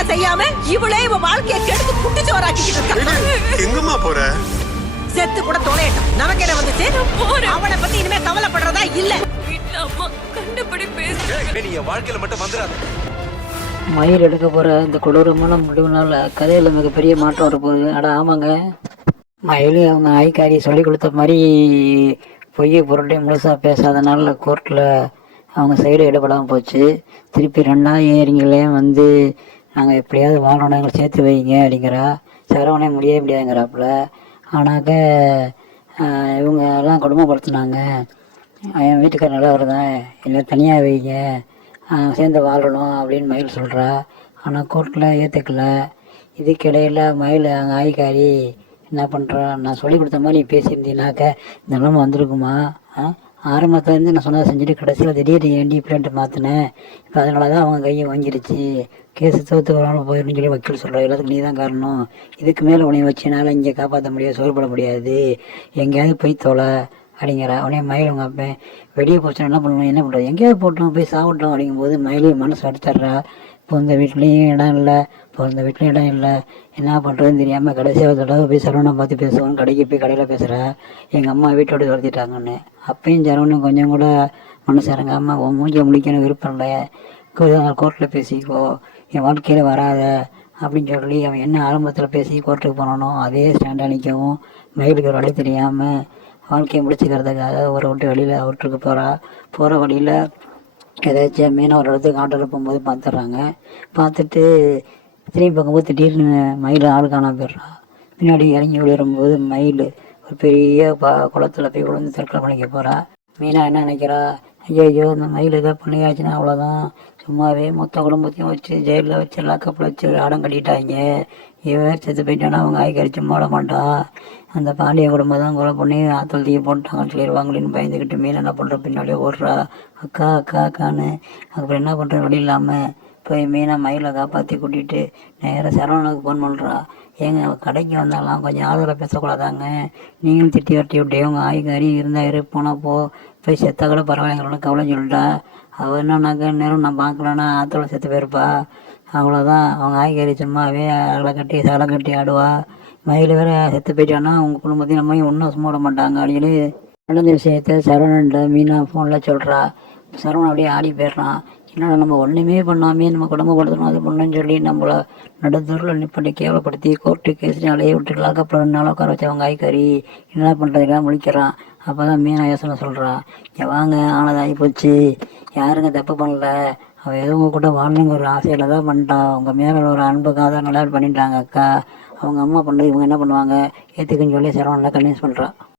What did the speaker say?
வேலையை செய்யாம இவளே இவ வாழ்க்கையை கெடுத்து குட்டிச்சு வராக்கிட்டு இருக்கா எங்கம்மா போற? செத்து கூட தொலையட்டும். நமக்கு என்ன வந்துச்சு? போறேன். அவளை பத்தி இனிமே கவலைப்படுறதா இல்ல. வீட்டுல அம்மா கண்டபடி பேசுறேன் நீ என் வாழ்க்கையில மட்டும் வந்துடாத. மயில் எடுக்க போகிற இந்த கொடூரமான முடிவுனால கதையில் மிகப்பெரிய மாற்றம் வரப்போகுது. அட ஆமாங்க. மயில் அவங்க ஆய்க்காரி சொல்லி கொடுத்த மாதிரி பொய் பொருட்டை முழுசாக பேசாதனால கோர்ட்டில் அவங்க சைடு இடப்படாமல் போச்சு. திருப்பி ஏறிங்களே வந்து நாங்கள் எப்படியாவது வாழணும் எங்களை சேர்த்து வைங்க அப்படிங்கிறா சரவணே முடியவே முடியாதுங்கிறாப்புல. ஆனாக்க இவங்க எல்லாம் குடும்பப்படுத்தினாங்க என் வீட்டுக்கார நல்லா வருதான் இல்லை தனியாக வைங்க. சேர்ந்து வாழணும் அப்படின்னு மயில் சொல்கிறா ஆனால் கோர்ட்டில் ஏற்றுக்கல இதுக்கிடையில் மயில் அங்கே ஆய்காரி என்ன பண்ணுறா நான் சொல்லி கொடுத்த மாதிரி நீ பேசியிருந்தீனாக்க இந்த நிலமை வந்திருக்குமா? ஆ? ஆரம்பத்துலேருந்து நான் சொன்னதை செஞ்சுட்டு கடைசியில் திடீர்னு ஏண்டி இப்படின்ட்டு மாற்றினேன் இப்போ அதனால தான் அவங்க கையை வாங்கிருச்சு. கேஸ் தோற்று வராமல் போயிடணும்னு சொல்லி வக்கீல் சொல்கிறா எல்லாத்துக்கும் நீ தான் காரணம். இதுக்கு மேலே உன்னைய வச்சு என்னால் இங்கே காப்பாற்ற முடியாது சோறுபட முடியாது. எங்கேயாவது போய் தொலை. அப்படிங்கிறா உடனே மயில் உங்கள் அப்பன் வெளியே போச்சுன்னா என்ன பண்ணுவோம் என்ன பண்ணுறது எங்கேயாவது போட்டோம் போய் சாப்பிட்டோம் அப்படிங்கும்போது மயிலையும் மனசு அடிச்சிட்றா. பிறந்த வீட்லேயும் இடம் இல்லை பிறந்த வீட்லேயும் இடம் இல்லை. என்ன பண்ணுறதுன்னு தெரியாமல் கடைசியாக ஒரு தடவை போய் சரவணை பார்த்து பேசுவோம் கடைக்கு போய் கடையில் பேசுகிறேன் எங்கள் அம்மா வீட்டோட துரத்திட்டாங்கன்னு. அப்பயும் சரவணன் கொஞ்சம் கூட மனசு இறங்காமல் உன் மூஞ்சியை முடிக்கணும் விருப்பம் இல்லை கோர்ட்டில் பேசிக்கோ. என் வாழ்க்கையில் வராத. அப்படின்னு சொல்லி அவன் என்ன ஆரம்பத்தில் பேசி கோர்ட்டுக்கு போனானோ அதே ஸ்டாண்டாக நிற்கவும் மயிலுக்கு ஒரு வழி தெரியாமல் வாழ்க்கையை முடிச்சுக்கிறதுக்காக ஒரு விட்டு வழியில் அவுட்ருக்கு போகிறா போகிற வழியில் ஏதாச்சும் மீனை ஒரு இடத்துக்கு ஆட்டோவில் போகும்போது பார்த்துட்றாங்க பார்த்துட்டு திரும்பி பார்க்கும்போது திடீர்னு மயில் ஆள் காணாம போயிடுறா. பின்னாடி இறங்கி விழுறும்போது மயில் ஒரு பெரிய ப குளத்துல போய் விழுந்து தற்கொலை பண்ணிக்க போகிறா மீனா என்ன நினைக்கிறா? ஐயோ இந்த மயில் ஏதோ பண்ணியாச்சுன்னா அவ்வளோதான் சும்மாவே மொத்த குடும்பத்தையும் வச்சு ஜெயிலில் வச்சு லாக்கப்பில் வச்சு ஆடம் கட்டிட்டாங்க. இவன் செத்து போயிட்டானா அவங்க ஆய்க்கறி சும்மா விட மாட்டான் அந்த பாண்டிய குடும்பம் தான் கொலை பண்ணி ஆற்றுல தீய போட்டாங்கன்னு சொல்லிடுவாங்களேன்னு பயந்துக்கிட்டு மீன் என்ன பண்ணுற பின்னாடியே ஓடுறா. அக்கா அக்கா அக்கான்னு. அப்புறம் என்ன பண்ணுற வழி இல்லாமல் போய் மீனை மயிலை காப்பாற்றி கூட்டிகிட்டு நேராக சரவணனுக்கு ஃபோன் பண்ணுறா ஏங்க கடைக்கு வந்தாலாம் கொஞ்சம் ஆதரவை பேசக்கூடாதாங்க? நீங்களும் திட்டி வரட்டி விட்டே உங்கள் ஆய்காரி இருந்தால் இரு போனால் போ. போய் செத்தா கூட பரவாயில்லைங்களோட கவலை சொல்லிட்டா. அவள் என்னன்னாக்க நேரம் நான் பார்க்கலன்னா ஆத்தோட செத்து போயிருப்பா. அவ்வளோதான் அவங்க ஆய்காரி சும்மாவே அலை கட்டி சலை கட்டி ஆடுவா. மயில் வேற செத்து போயிட்டான்னா அவங்க குடும்பத்தையும் நம்ம ஒன்றும் சும்மா விட மாட்டாங்க? அப்படின்னு நடந்த விஷயத்த சரவணன்ட்ட மீனா ஃபோனில் சொல்கிறா சரவணன் அப்படியே ஆடி போயிடுறான். என்னடா நம்ம ஒன்றுமே பண்ணாமே நம்ம குடும்பப்படுத்தணும் அது பண்ணணும்னு சொல்லி நம்மள நடுத்தூரில் நிப்பட்டி கேவலப்படுத்தி கோர்ட்டு கேஸ்னு அலைய விட்டு அப்புறம் ரெண்டு நாள் உட்கார வச்சவங்க காய்கறி என்ன பண்ணுறதுக்காக முழிக்கிறான்? அப்போ தான் மீனா யோசனை சொல்கிறான் வாங்க ஆனதாகி போச்சு. யாருங்க தப்பு பண்ணல? அவள் எதுவும் உங்கள் கூட வாழணுங்கிற ஒரு ஆசையில் தான் பண்ணிட்டான். உங்கள் மேலே ஒரு அன்புக்காக தான் நல்லா பண்ணிட்டாங்க அக்கா. அவங்க அம்மா பண்ணுறது இவங்க என்ன பண்ணுவாங்க? ஏற்றுக்குன்னு சொல்லி சரவணனை கன்வின்ஸ் பண்ணுறான்